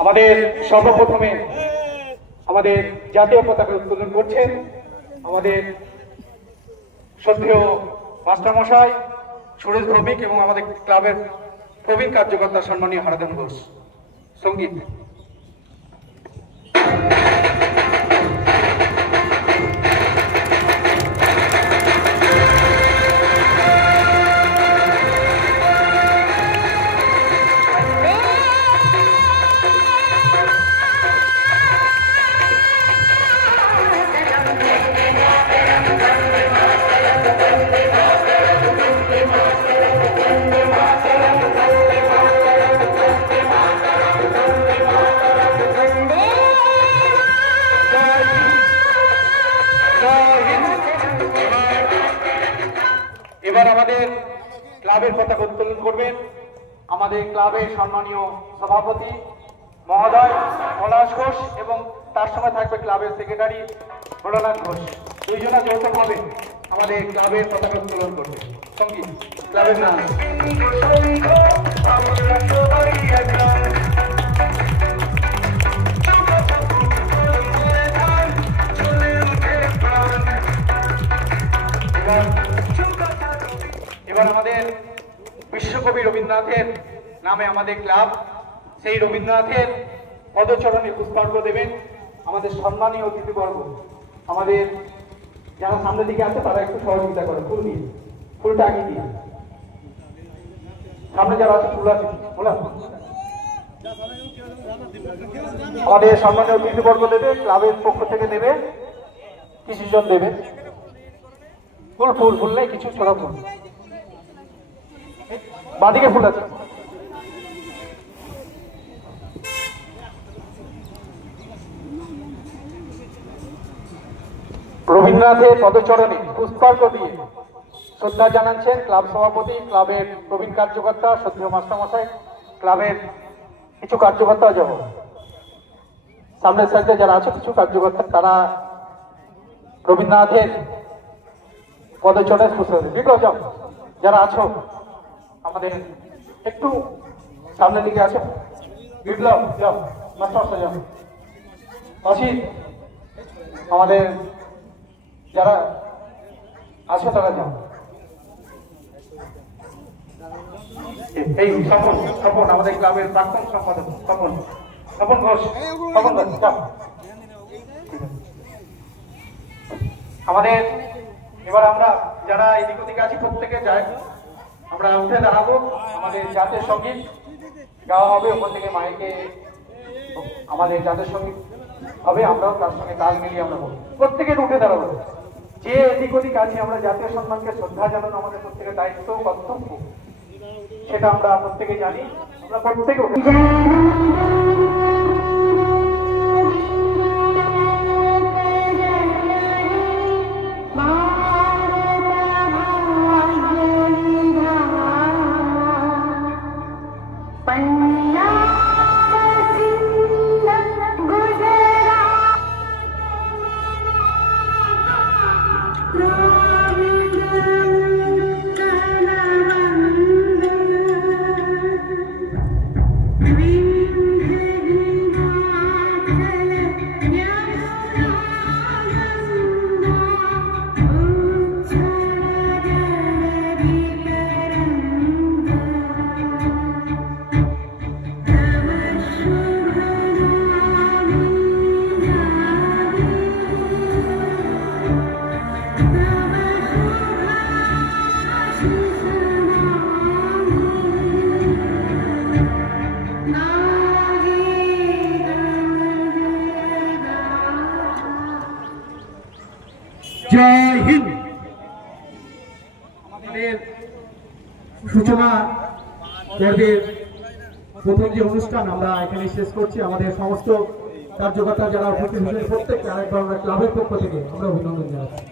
আমাদের সর্বপ্রথমে আমাদের জাতীয় পতাকা উত্তোলন করছেন আমাদের শ্রদ্ধেয় মাস্টারমশাই সুরেশ ভৌমিক এবং আমাদের ক্লাবের প্রবীণ কার্যকর্তা সম্মানীয় হারাধন ঘোষ। সঙ্গীত। এবার আমাদের ক্লাবের পতাকা উত্তোলন করবেন আমাদের ক্লাবের সম্মানীয় সভাপতি মহোদয় পলাশ ঘোষ এবং তার সঙ্গে থাকবে ক্লাবের সেক্রেটারি ভোলানাথ ঘোষ। দুইজনা যৌথভাবে আমাদের ক্লাবের পতাকা উত্তোলন করবে। সঙ্গীত। ক্লাবের নাম। এবার আমাদের বিশ্বকবি রবীন্দ্রনাথের নামে আমাদের ক্লাব, সেই রবীন্দ্রনাথের পদচরণে পুষ্পার্ঘ দেবেন আমাদের সম্মানীয় অতিথিবর্গ। আমাদের যারা সামনের দিকে আছে তারা একটু সহযোগিতা করে ফুল দিয়ে, ফুলটা আগে দিয়ে সামনে যারা আছে ফুল আছে আমাদের সম্মানীয় অতিথিবর্গ দেবে, ক্লাবের পক্ষ থেকে দেবে, কিছুজন দেবে ফুল। ফুল ফুল নেই, কিছু ছোট ফুল বাদিকে ফুল আছে। রবীন্দ্রনাথের পদচরণে পুষ্পার্ঘ দিয়ে শ্রদ্ধা জানাচ্ছেন ক্লাব সভাপতি, ক্লাবের প্রবীণ কার্যকর্তা শ্রদ্ধেয় মাস্টারমশাই, ক্লাবের কিছু কার্যকর্তা যাব সামনের সাইডে যারা আছে কিছু কার্যকর্তা, তারা রবীন্দ্রনাথের পদচরণে পুষ্পার্ঘ। বিপ্লব যাও, যারা আছো আমাদের একটু সামনের দিকে আছে। বিপ্লব যাও, মাস্টারমশাই যাও, অসিত, আমাদের যারা আছো তারা যাও। এই স্বপন, স্বপন আমাদের ক্লাবের প্রাক্তন সম্পাদক স্বপন, স্বপন ঘোষ, স্বপন ঘোষ যাও। আমাদের এবার আমরা যারা এদিক ওদিকে আছি প্রত্যেকে যাই, আমরা উঠে দাঁড়াবো, আমাদের জাতীয় সঙ্গীত গাওয়া হবে, ওখান থেকে মাইকে আমাদের জাতীয় সঙ্গীত হবে, আমরাও তার সঙ্গে তাল মিলিয়ে আমরা বলবো। প্রত্যেকের উঠে দাঁড়াবো, যে এদিক ওদিক আছে আমরা জাতীয় সম্মানকে শ্রদ্ধা জানানো আমাদের প্রত্যেকের দায়িত্ব কর্তব্য, সেটা আমরা প্রত্যেকে জানি। আমরা প্রত্যেকে জয় হিন্দ। আমাদের সূচনা পর্বের প্রথম যে অনুষ্ঠান আমরা এখানে শেষ করছি, আমাদের সমস্ত কার্যকর্তা যারা উপস্থিত হয়েছেন প্রত্যেককে আরেকবার আমরা ক্লাবের পক্ষ থেকে আমরা অভিনন্দন জানাচ্ছি।